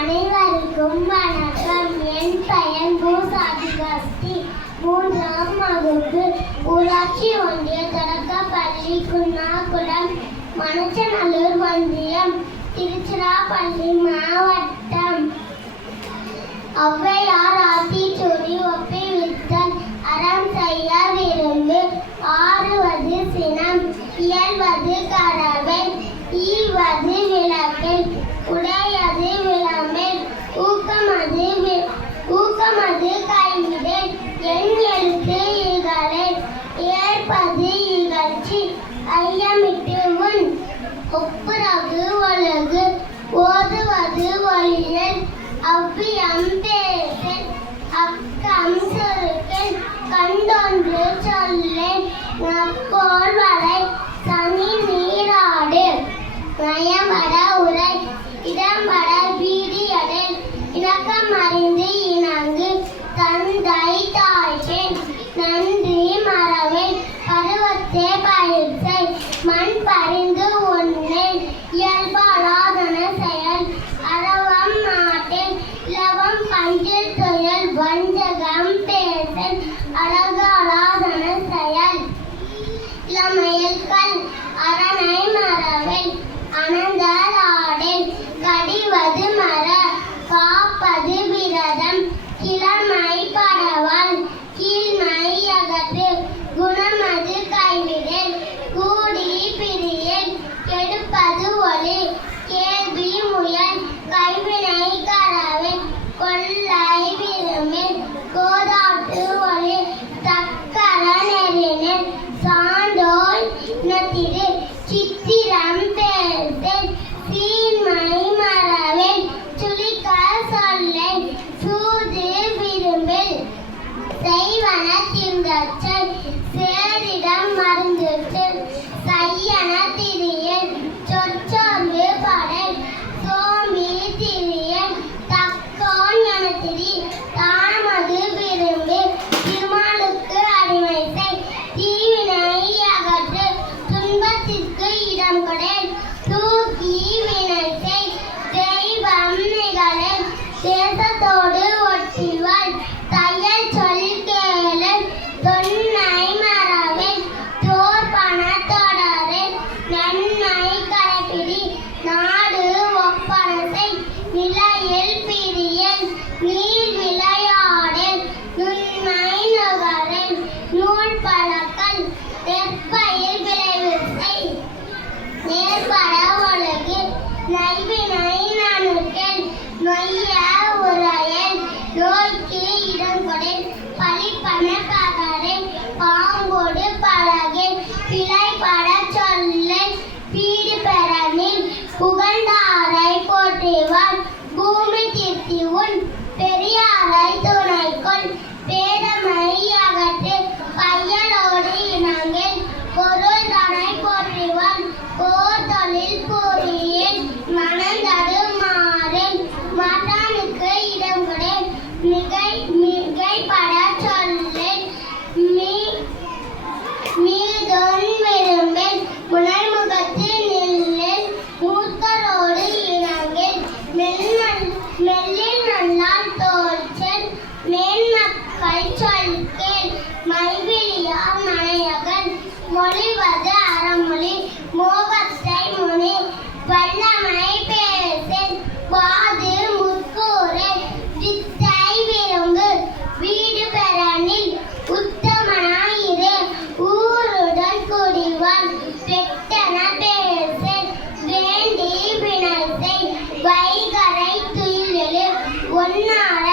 அனைவருக்கும் வணக்கம். என் பெயர் பூசாதிகாஸ்தி. 3ஆம் வகுப்பு ஊராட்சி ஒன்றிய தொடக்கப்பள்ளி குன்னாகுளம், மணச்சநல்லூர் ஒன்றியம், திருச்சிராப்பள்ளி மாவட்டம். ஔவையார் ஆத்திச்சூடி ஒப்பிவித்தல் அறம் செய்ய விரும்பு. ஆறுவது சினம், இயல்வது கடவை, ஈவது விளக்கை, உடையது விளம்பேல், ஊக்கமது கைவிடேல், என் எழுத்து இகழே, ஏற்பது இகழ்ச்சி, ஐயமிட்டு உன். ஒப்புரவு ஒழுகு, ஓதுவது ஒழியல், அவ்வியம் பேசல், அக்கம் சுருக்கல், கண்டொன்று சொல்லேன், நப்போல் வளை, சனி நீராடு, நயம்பட உரை, இடம்பட வீடியடல், இணக்கம் அறிந்து இணங்கு, தந்தை தாய்க்கேன், நன்றி மறவேன், பருவத்தே பயிர்சை, மண் பறிந்து உண்ணேன், இயல்பாலாதன செயல், அறவம் நாட்டேன், இலவம் பஞ்சில் துயல், வஞ்சகம் பேசல், அழகாலாதன செயல், இளமையில் கல், அரணை மறவேன், அனந்தலாடேன், கடிவது மர, காப்பது விரதம், கிழமை பரவல், கீழ்மை அகற்று, குணமது கைவிடேல், கூடி பிரியேல், கெடுப்பது ஒளி, கேள்வி முயல், கைவினை கரவை, கொள்ளை விரும்பேல், கோதாட்டு ஒளி, தக்கர நெறினேல், சான்றோர் இனத்திரு, சித்திரம் பேசேல், சீர்மை மறவேல், சுழிக்க சொல்லேன், சூது விரும்பேல், செய்வன திங்கச்சல், சேரிடம் மருந்துற்று, செய்யன திரியேல், சொற்சோர்வு படல், சோம்பி திரியேல், தக்கோன் எனத்திரி, தானமது விரும்பேல், திருமாலுக்கு அடிமை செய், தீவினை அகற்று, துன்பத்திற்கு இடம் கொடேல், தூக்கி வினை செய், தெய்வம் நிகழேல், தேசத்தோடு ஒட்டிவாள், தையல் சொல் கேளல், தொன்மை மறவேல், தோற்பன தொடரேல், நன்மை கடைப்பிடி, நாடு ஒப்பன செய், நிலையில் பிரியேல், நீர் விளையாடேல், நுண்மை நுகரேல், நூல் பழக்கல், நெற்பயிர் விளைவு செய், நேர்பட ஒழுகு, நல்வினை நணுகேல், நொய்ய உரையேல், நோய்க்கு இடம் கொடேல், பழிப்பன ககரேல், பாங்கோடு பழகேல், பிழைபட சொல்லேல், பீடு பெறனில், புகழ்ந்தாரை போற்றிவாள், பூமி தீர்த்தி உன், பெரியாரை துணைக்கொள், பேதமை அகற்று, பையலோடு இணங்கேல், பொருள் தனை போற்றிவாள், போர் தொழில் புரியேல், மனந்தடு மாறேல், மாற்றானுக்கு இடம் கொடேல், மிகைப்பட சொல்லேல், மீதொன் விரும்பேல், முனைமுகத்து நில்லேல், மூத்தரோடு இணங்கேல், மெல்லின் நல்லால் தோற்றல், மேன்மக்கள் சொல்கேள், மைவிழியா மனையகன், மொழிவது அறமொழி, மோகத்தை முனி, வல்லமை பேசேல், வாது முற்கூறேல், வித்தை விரும்பு, வீடு பெறனில், உத்தமனாயிரு, ஊருடன் குடிவான், பெட்டன பேசேல், வேண்டி வினை செய், வைகறை துயிலெழு, ஒன்னார